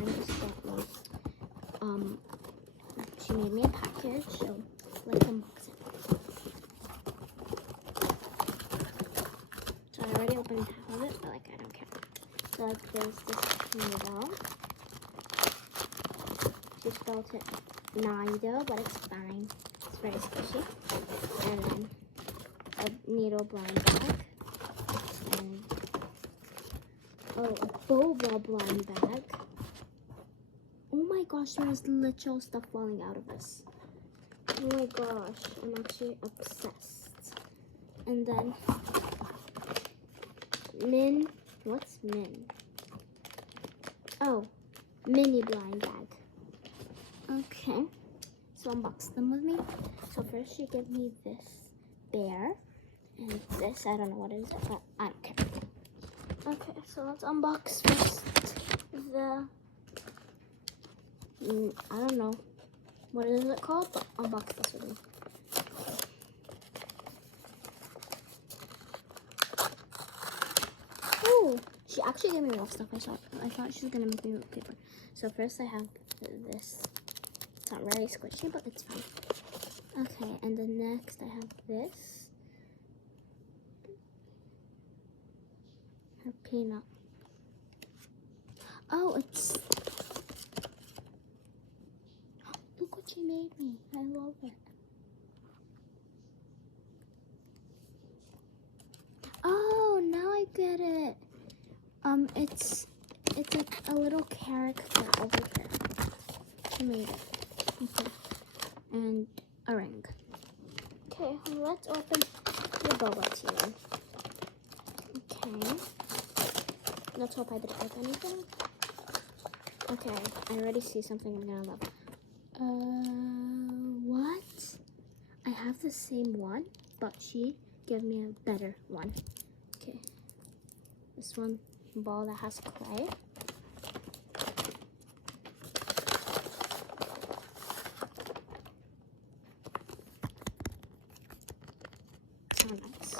open this. That was, she made me a package, so let's unbox it. So I already opened half of it, but like I don't care. So like there's this needle. She spelled it needle, but it's fine. It's very squishy. And then a needle blind bag. And oh, a boba blind bag. Oh my gosh, there's literal stuff falling out of this. Oh my gosh, I'm actually obsessed. And then what's Min? Oh, mini blind bag. Okay, so unbox them with me. So first she gave me this bear and this, I don't know what it is, but I don't care. Okay, so let's unbox first the, I don't know, what is it called, but unbox this with me. Oh, she actually gave me real stuff. I thought she was gonna make me with paper. So first I have this. It's not very squishy, but it's fine. Okay, and then next I have this. Her peanut. Oh, it's... Look what she made me. I love it. Oh, now I get it. It's like a little character over here. She made it. Okay. And a ring. Okay, let's open the boba tea then. Okay. Let's hope I didn't rip anything. Okay, I already see something I'm gonna love. What? I have the same one, but she gave me a better one. Okay. This one ball that has clay. Oh, nice.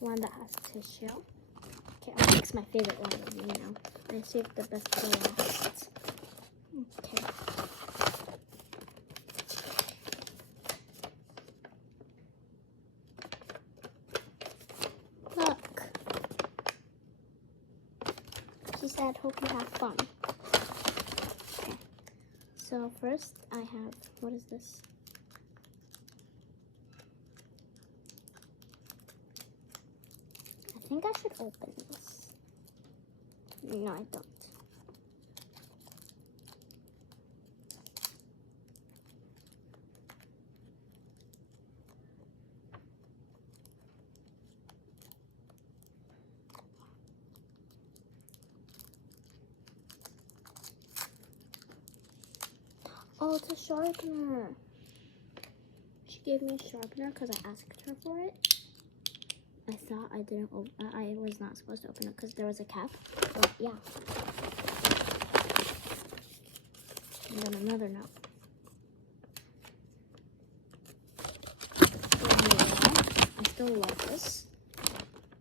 One that has tissue. Okay, I'll mix my favorite one, you know. I saved the best for last. Okay. Look. She said, hope you have fun. Okay. So first I have, what is this? I think I should open this. No, I don't. Oh, it's a sharpener. She gave me a sharpener because I asked her for it. I thought I didn't I was not supposed to open it because there was a cap. But yeah. And then another note. I still love this.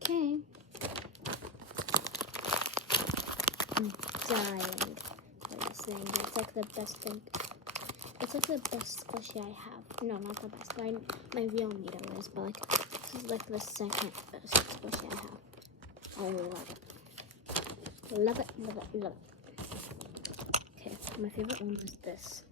Okay. I'm dying for this thing. It's like the best thing. It's like the best squishy I have. No, not the best. My real needle is, but like this is like the second best squishy I have. I love it. Love it, love it, love it. Okay, my favorite one was this.